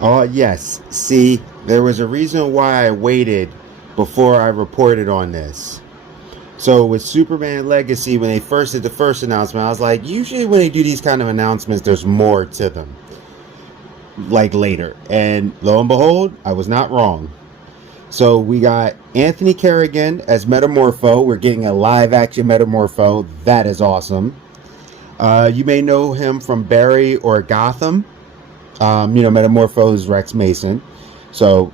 Oh, yes. See, there was a reason why I waited before I reported on this. So with Superman Legacy, when they first did the first announcement, I was like, usually when they do these kind of announcements, there's more to them, like later. And lo and behold, I was not wrong. So we got Anthony Carrigan as Metamorpho. We're getting a live action Metamorpho. That is awesome. You may know him from Barry or Gotham. Metamorpho is Rex Mason. So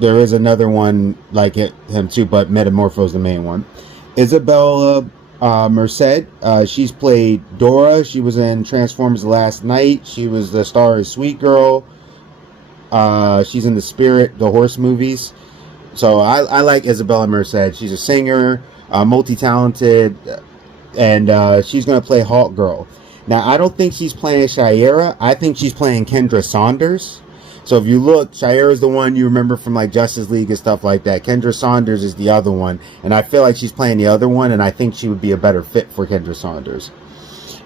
there is another one like him too, but Metamorpho is the main one. Isabella Merced. She's played Dora. She was in Transformers Last Night. She was the star of Sweet Girl. She's in the Spirit, the horse movies. So I like Isabella Merced. She's a singer, multi-talented, and she's going to play Hawk Girl. Now, I don't think she's playing Shira. I think she's playing Kendra Saunders. So if you look, Shira is the one you remember from like Justice League and stuff like that. Kendra Saunders is the other one. And I feel like she's playing the other one, and I think she would be a better fit for Kendra Saunders.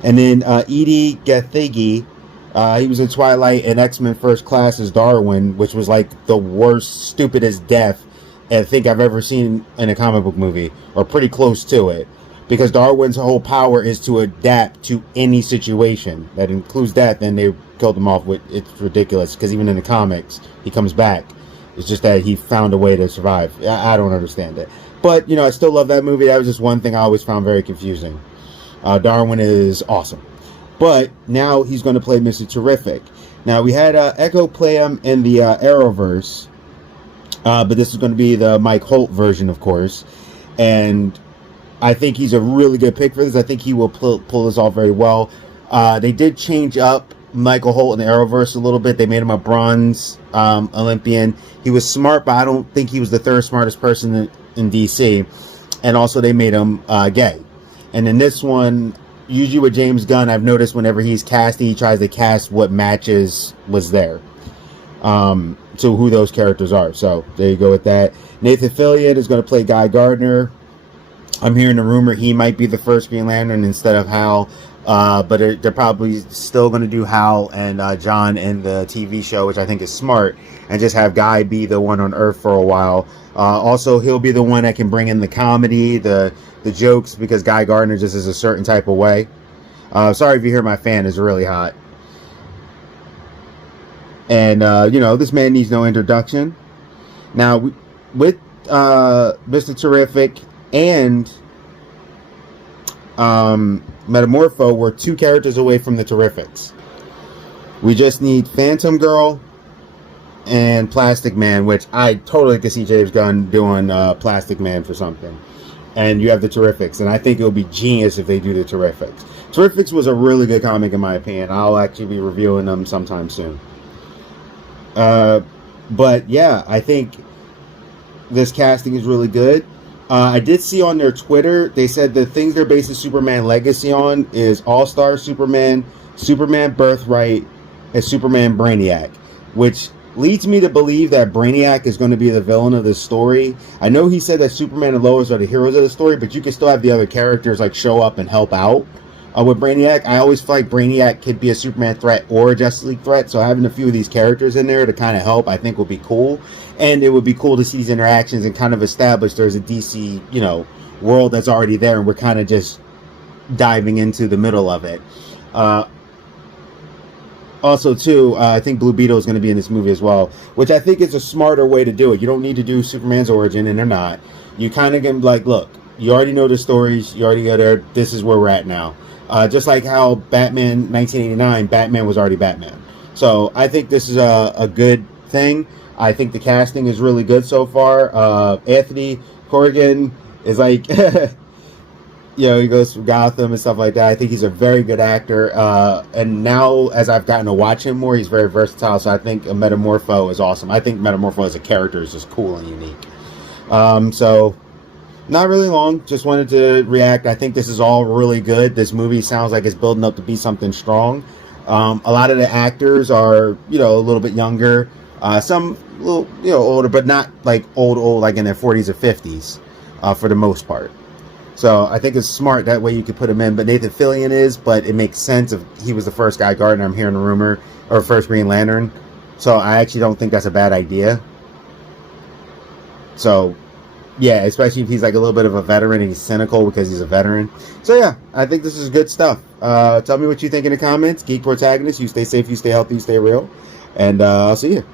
And then Edie Gathegi, he was in Twilight and X-Men First Class as Darwin, which was like the worst, stupidest death I think I've ever seen in a comic book movie, or pretty close to it. Because Darwin's whole power is to adapt to any situation. That includes death, and they killed him off with, it's ridiculous, because even in the comics, he comes back. It's just that he found a way to survive. I don't understand it. But, I still love that movie. That was just one thing I always found very confusing. Darwin is awesome. But now he's going to play Mr. Terrific. Now, we had Echo play him in the Arrowverse. But this is going to be the Mike Holt version, of course. And I think he's a really good pick for this. I think he will pull this off very well. They did change up Michael Holt in the Arrowverse a little bit. They made him a bronze Olympian. He was smart, but I don't think he was the third smartest person in DC. And also they made him gay. And in this one, usually with James Gunn, I've noticed whenever he's casting, he tries to cast what matches was there. To who those characters are. So there you go with that. Nathan Fillion is going to play Guy Gardner. I'm hearing a rumor he might be the first Green Lantern instead of Hal. But they're probably still going to do Hal and John in the TV show, which I think is smart, and just have Guy be the one on Earth for a while. Also, he'll be the one that can bring in the comedy, the jokes, because Guy Gardner just is a certain type of way. Sorry if you hear my fan, it's really hot. And, this man needs no introduction. Now, with Mr. Terrific and Metamorpho, we're two characters away from the Terrifics. We just need Phantom Girl and Plastic Man, which I totally could see James Gunn doing Plastic Man for something. And you have the Terrifics, and I think it would be genius if they do the Terrifics. Terrifics was a really good comic in my opinion. I'll actually be reviewing them sometime soon. But yeah, I think this casting is really good. I did see on their Twitter, they said the things they're basing Superman Legacy on is All-Star Superman, Superman Birthright, and Superman Brainiac, which leads me to believe that Brainiac is going to be the villain of this story. I know he said that Superman and Lois are the heroes of the story, but you can still have the other characters like show up and help out. With Brainiac, I always feel like Brainiac could be a Superman threat or a Justice League threat, so having a few of these characters in there to kind of help, I think would be cool. And it would be cool to see these interactions and kind of establish there's a DC, world that's already there, and we're kind of just diving into the middle of it. Also, too, I think Blue Beetle is going to be in this movie as well, which I think is a smarter way to do it. You don't need to do Superman's origin, and they're not. You kind of can, look, you already know the stories, you already go there, this is where we're at now. Just like how Batman 1989, Batman was already Batman. So I think this is a good thing. I think the casting is really good so far. Anthony Corrigan is like, he goes from Gotham and stuff like that. I think he's a very good actor. And now, as I've gotten to watch him more, he's very versatile. So I think Metamorpho is awesome. I think Metamorpho as a character is just cool and unique. So not really long, just wanted to react. I think this is all really good. This movie sounds like it's building up to be something strong. A lot of the actors are, a little bit younger. Some a little, older, but not like old, like in their 40s or 50s, for the most part. So I think it's smart that way you could put him in. But Nathan Fillion but it makes sense if he was the first Guy Gardner. I'm hearing a rumor, or first Green Lantern. So I actually don't think that's a bad idea. So yeah, especially if he's like a little bit of a veteran and he's cynical because he's a veteran. So yeah, I think this is good stuff. Tell me what you think in the comments. Geek Protagonist, you stay safe, you stay healthy, you stay real. And I'll see you.